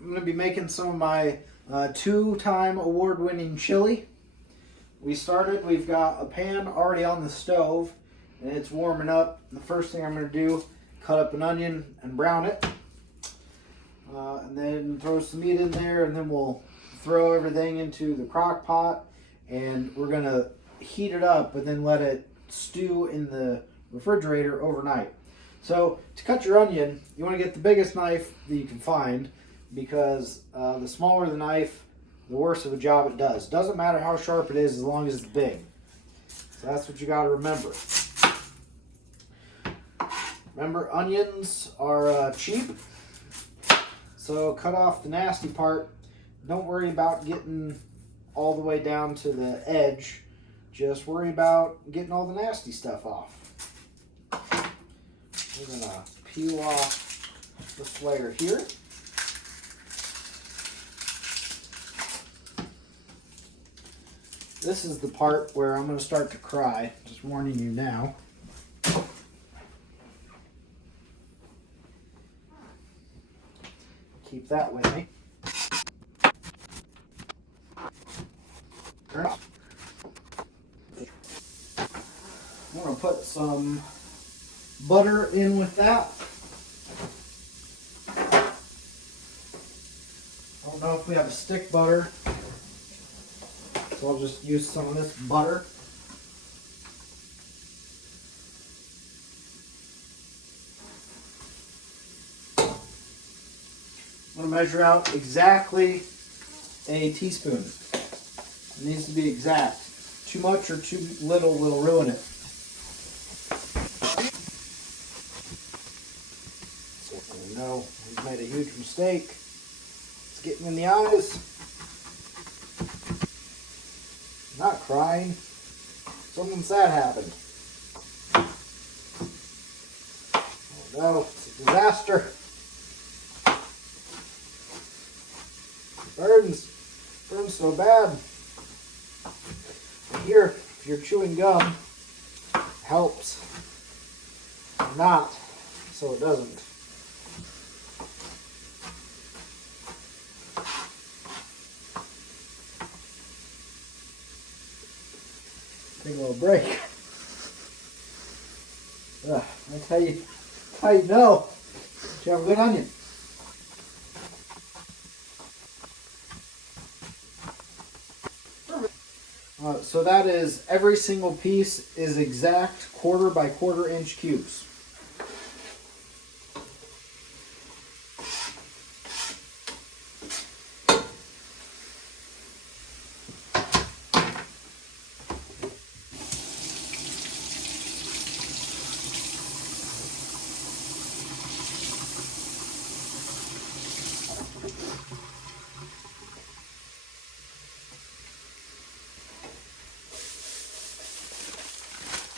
I'm going to be making some of my 2-time award-winning chili. We've got a pan already on the stove, and it's warming up. The first thing I'm going to do, cut up an onion and brown it. And then throw some meat in there, and then we'll throw everything into the crock pot, and we're going to heat it up and then let it stew in the refrigerator overnight. So to cut your onion, you want to get the biggest knife that you can find, because the smaller the knife, the worse of a job it does. Doesn't matter how sharp it is as long as it's big. So that's what you got to remember. Remember, onions are cheap, so cut off the nasty part. Don't worry about getting all the way down to the edge. Just worry about getting all the nasty stuff off. We're going to peel off this layer here. This is the part where I'm going to start to cry. Just warning you now. Keep that with me. I'm going to put some butter in with that. I don't know if we have a stick butter, so I'll just use some of this butter. I'm going to measure out exactly a teaspoon. It needs to be exact. Too much or too little will ruin it. So know we've made a huge mistake. It's getting in the eyes. I'm not crying. Something sad happened. Oh no, it's a disaster. Burns so bad. Here, if you're chewing gum, it helps. Or not, so it doesn't. Take a little break. That's how you know you have a good onion. So that is, every single piece is exact 1/4 by 1/4 inch cubes.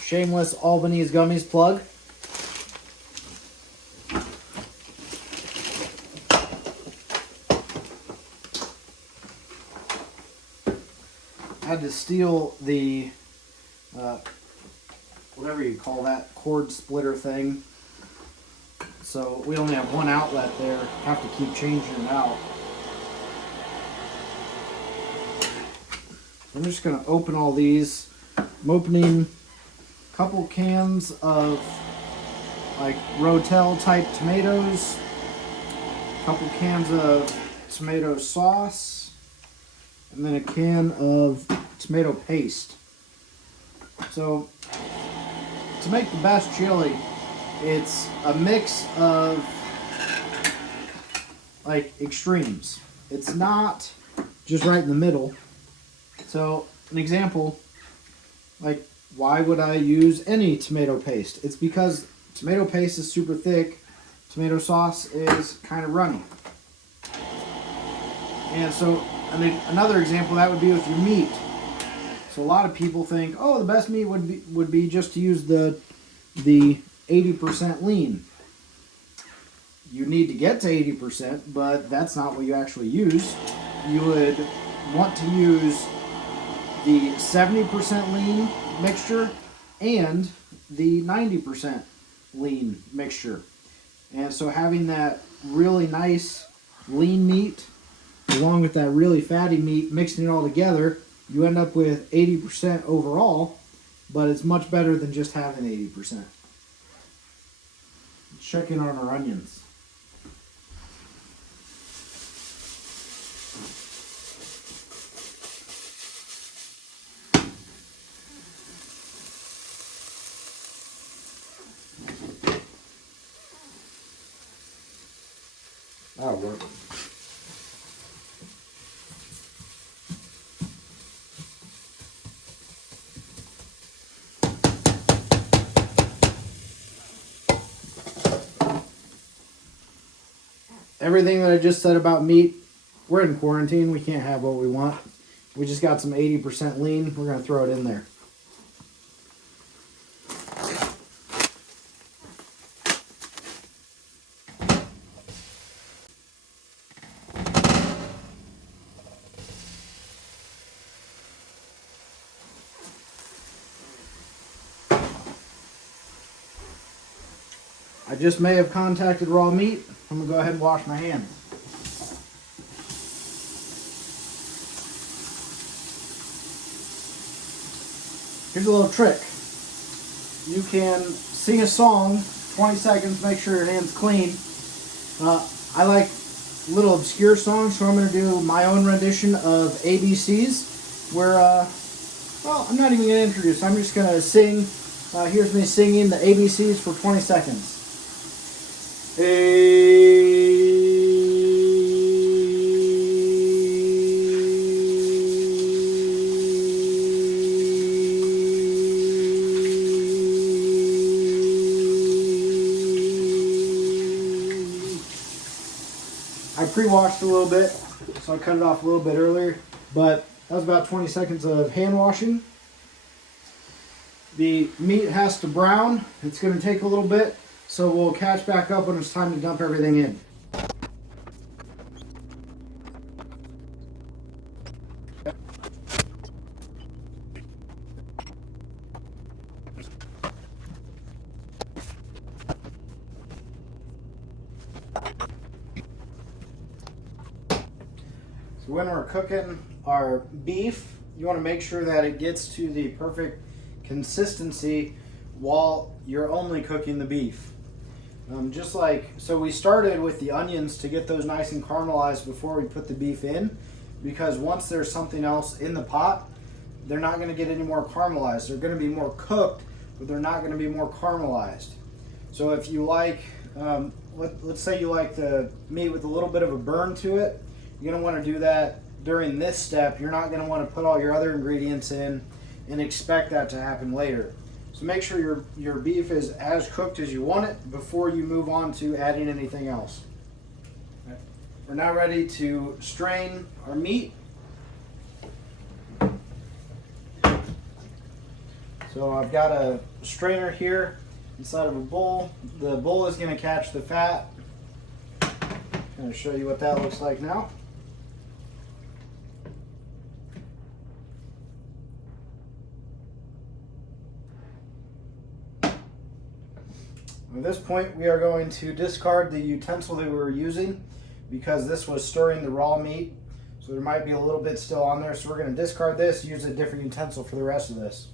Shameless Albanese Gummies plug. I had to steal the, whatever you call that, cord splitter thing. So we only have one outlet there. Have to keep changing it out. I'm just going to open all these. I'm opening couple cans of like Rotel type tomatoes, couple cans of tomato sauce, and then a can of tomato paste. So to make the best chili, it's a mix of like extremes. It's not just right in the middle. So an example, like, why would I use any tomato paste? It's because tomato paste is super thick, tomato sauce is kind of runny. And so, I mean, another example that would be with your meat. So a lot of people think, oh, the best meat would be just to use the 80% lean. You need to get to 80%, but that's not what you actually use. You would want to use the 70% lean mixture and the 90% lean mixture. And so having that really nice lean meat along with that really fatty meat, mixing it all together, you end up with 80% overall, but it's much better than just having 80%. Check in on our onions. That'll work. Everything that I just said about meat, we're in quarantine. We can't have what we want. We just got some 80% lean. We're going to throw it in there. I just may have contacted raw meat. I'm going to go ahead and wash my hands. Here's a little trick. You can sing a song, 20 seconds, make sure your hand's clean. I like little obscure songs, so I'm going to do my own rendition of ABCs where, well, I'm not even going to introduce. I'm just going to sing. Here's me singing the ABCs for 20 seconds. I pre-washed a little bit, so I cut it off a little bit earlier, but that was about 20 seconds of hand washing. The meat has to brown. It's going to take a little bit, so we'll catch back up when it's time to dump everything in. So when we're cooking our beef, you want to make sure that it gets to the perfect consistency while you're only cooking the beef. Just like, so we started with the onions to get those nice and caramelized before we put the beef in, because once there's something else in the pot, they're not going to get any more caramelized. They're going to be more cooked, but they're not going to be more caramelized. So if you like, let's say you like the meat with a little bit of a burn to it, you're going to want to do that during this step. You're not going to want to put all your other ingredients in and expect that to happen later. So make sure your beef is as cooked as you want it before you move on to adding anything else. We're now ready to strain our meat. So I've got a strainer here inside of a bowl. The bowl is going to catch the fat. I'm going to show you what that looks like now. At this point, we are going to discard the utensil that we were using because this was stirring the raw meat. So there might be a little bit still on there. So we're going to discard this, use a different utensil for the rest of this.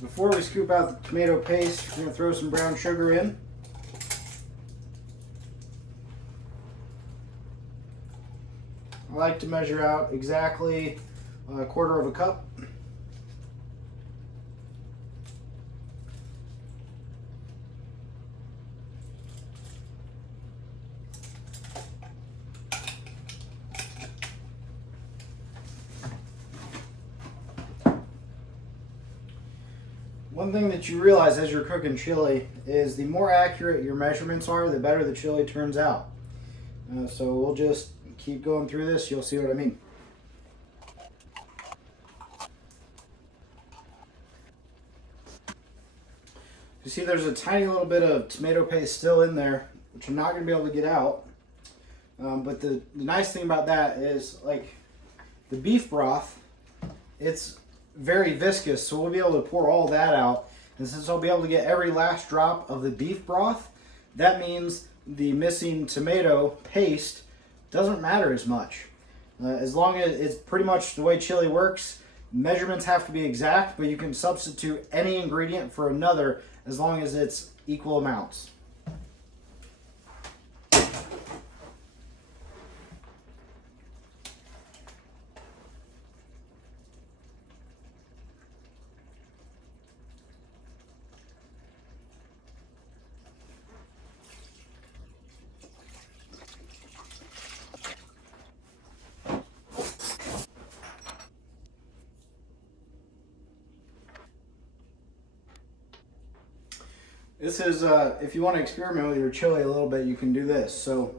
Before we scoop out the tomato paste, we're going to throw some brown sugar in. I like to measure out exactly a quarter of a cup. One thing that you realize as you're cooking chili is the more accurate your measurements are, the better the chili turns out. So we'll just keep going through this, you'll see what I mean. You see there's a tiny little bit of tomato paste still in there, which I'm not going to be able to get out. But the nice thing about that is, like, the beef broth, it's very viscous, so we'll be able to pour all that out. And since I'll be able to get every last drop of the beef broth, that means the missing tomato paste doesn't matter as much. As long as it's pretty much the way chili works, measurements have to be exact, but you can substitute any ingredient for another as long as it's equal amounts. This is, if you want to experiment with your chili a little bit, you can do this. So,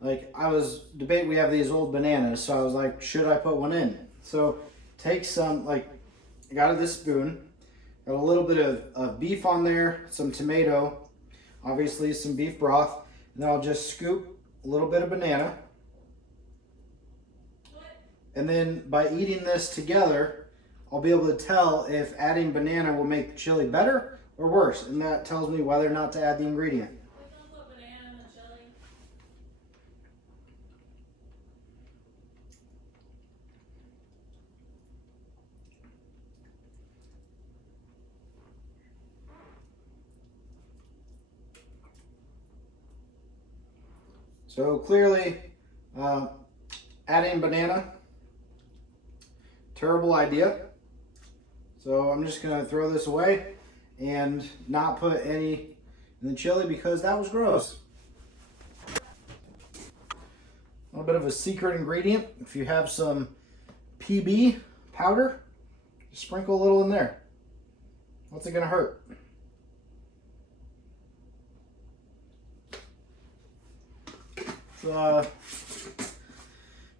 like, I was debating, we have these old bananas, so I was like, should I put one in? So, take some, like, I got this spoon, got a little bit of beef on there, some tomato, obviously some beef broth, and then I'll just scoop a little bit of banana. And then by eating this together, I'll be able to tell if adding banana will make the chili better or worse, and that tells me whether or not to add the ingredient. We don't put banana in the chili. So clearly, adding banana, terrible idea. So I'm just gonna throw this away and not put any in the chili because that was gross. A little bit of a secret ingredient. If you have some PB powder, just sprinkle a little in there. What's it gonna hurt? It's a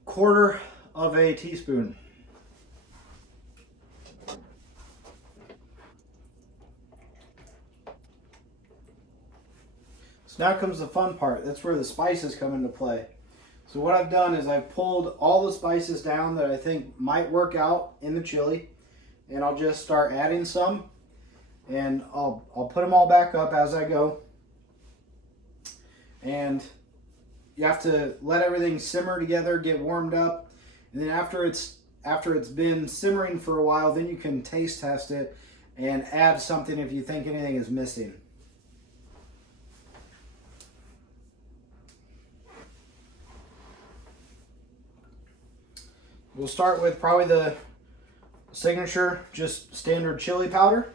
quarter of a teaspoon. So now comes the fun part. That's where the spices come into play. So what I've done is I've pulled all the spices down that I think might work out in the chili, and I'll just start adding some, and I'll put them all back up as I go. And you have to let everything simmer together, get warmed up, and then after it's been simmering for a while, then you can taste test it and add something if you think anything is missing. We'll start with probably the signature, just standard chili powder.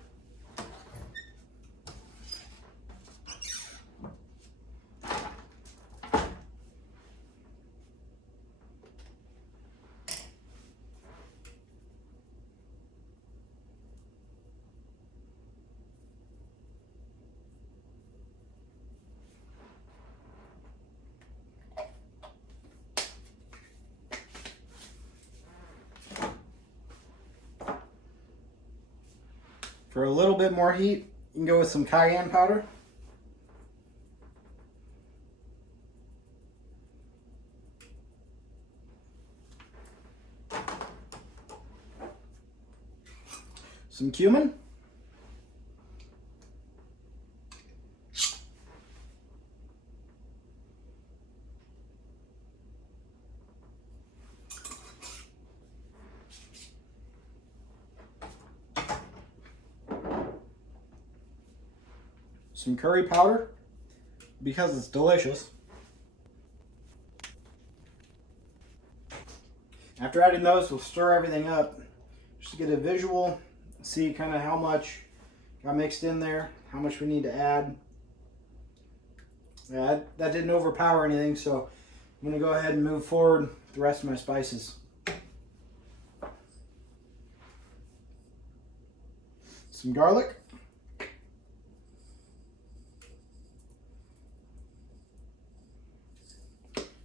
For a little bit more heat, you can go with some cayenne powder. Some cumin. Some curry powder, because it's delicious. After adding those, we'll stir everything up just to get a visual, see kind of how much got mixed in there, how much we need to add. Yeah, that didn't overpower anything, so I'm going to go ahead and move forward with the rest of my spices. Some garlic.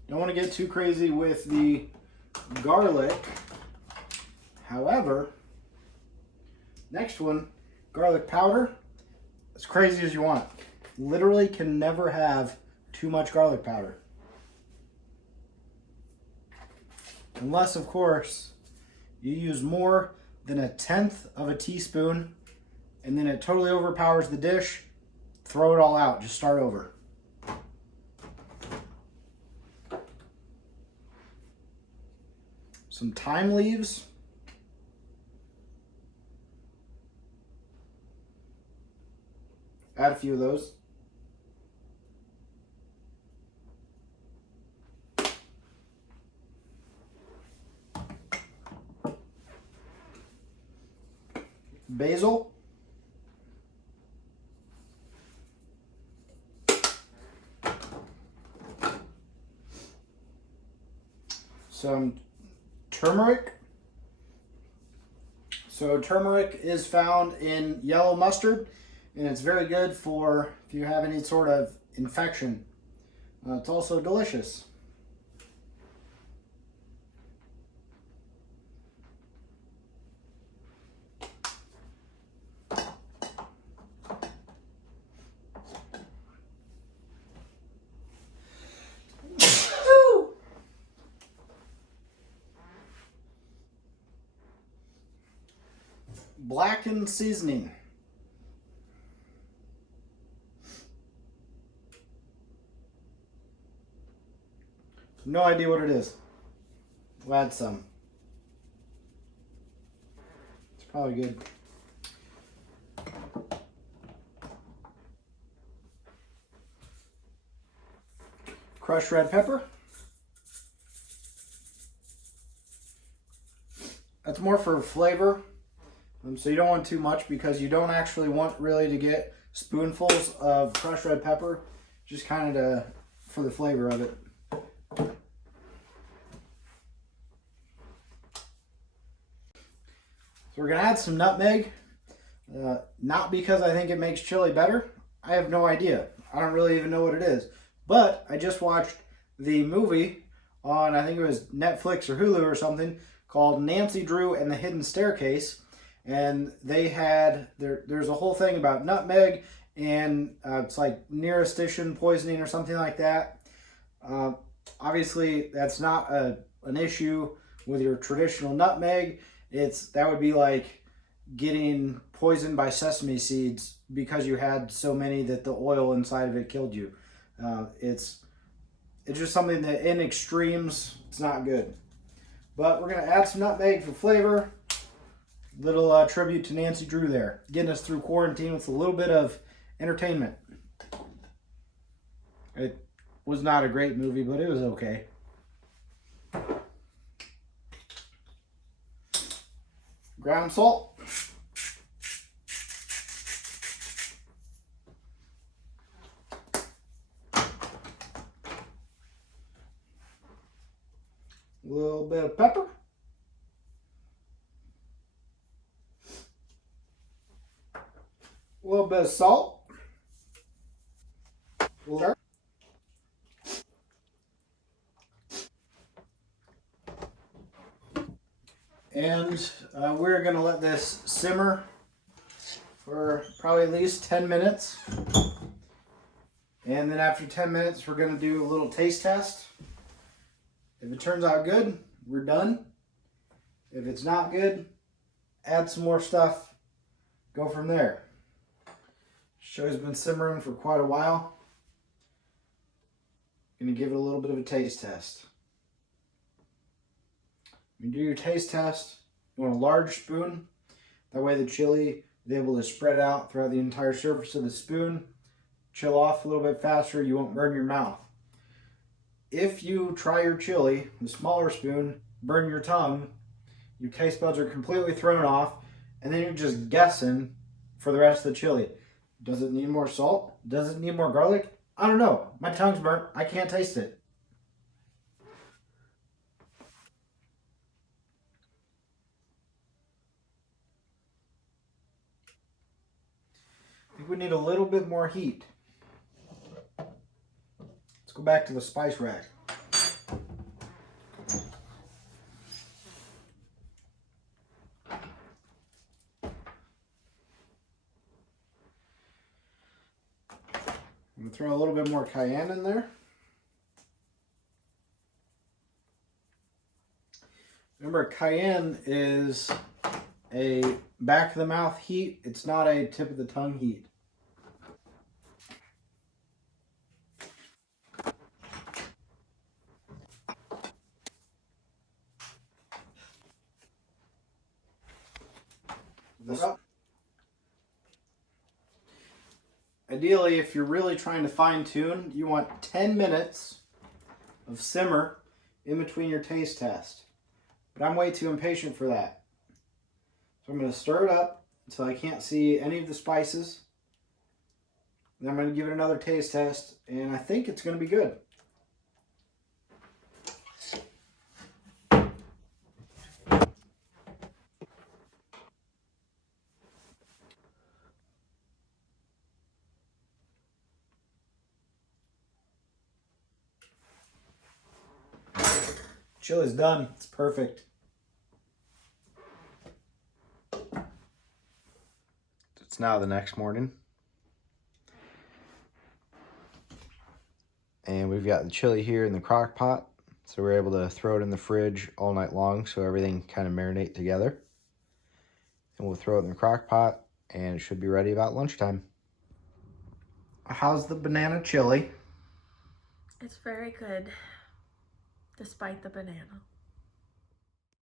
Don't want to get too crazy with the garlic. However, next one, garlic powder, as crazy as you want. Literally can never have too much garlic powder. Unless, of course, you use more than 1/10 of a teaspoon and then it totally overpowers the dish. Throw it all out. Just start over. Some thyme leaves. Add a few of those. Basil. Some turmeric. So turmeric is found in yellow mustard, and it's very good for if you have any sort of infection. It's also delicious. Blackened seasoning. No idea what it is. We'll add some. It's probably good. Crushed red pepper. That's more for flavor. So you don't want too much because you don't actually want really to get spoonfuls of crushed red pepper. Just kind of for the flavor of it. So we're going to add some nutmeg. Not because I think it makes chili better. I have no idea. I don't really even know what it is. But I just watched the movie on, I think it was Netflix or Hulu or something, called Nancy Drew and the Hidden Staircase. And they had, there's a whole thing about nutmeg and it's like neurostician poisoning or something like that. Obviously, that's not an issue with your traditional nutmeg. That would be like getting poisoned by sesame seeds because you had so many that the oil inside of it killed you. It's just something that in extremes, it's not good. But we're going to add some nutmeg for flavor. Little tribute to Nancy Drew there. Getting us through quarantine with a little bit of entertainment. It was not a great movie, but it was okay. Ground salt. A little bit of pepper. A little bit of salt. And we're going to let this simmer for probably at least 10 minutes. And then after 10 minutes, we're going to do a little taste test. If it turns out good, we're done. If it's not good, add some more stuff. Go from there. Show's been simmering for quite a while. Going to give it a little bit of a taste test. When you do your taste test, you want a large spoon. That way the chili is able to spread out throughout the entire surface of the spoon. Chill off a little bit faster, you won't burn your mouth. If you try your chili with a smaller spoon, burn your tongue, your taste buds are completely thrown off, and then you're just guessing for the rest of the chili. Does it need more salt? Does it need more garlic? I don't know. My tongue's burnt. I can't taste it. I think we need a little bit more heat. Let's go back to the spice rack. I'm going to throw a little bit more cayenne in there. Remember, cayenne is a back of the mouth heat. It's not a tip of the tongue heat. Ideally, if you're really trying to fine tune, you want 10 minutes of simmer in between your taste test. But I'm way too impatient for that. So I'm going to stir it up until I can't see any of the spices. Then I'm going to give it another taste test, and I think it's going to be good. Chili's done. It's perfect. It's now the next morning. And we've got the chili here in the crock pot. So we're able to throw it in the fridge all night long so everything kind of marinate together. And we'll throw it in the crock pot and it should be ready about lunchtime. How's the banana chili? It's very good, despite the banana.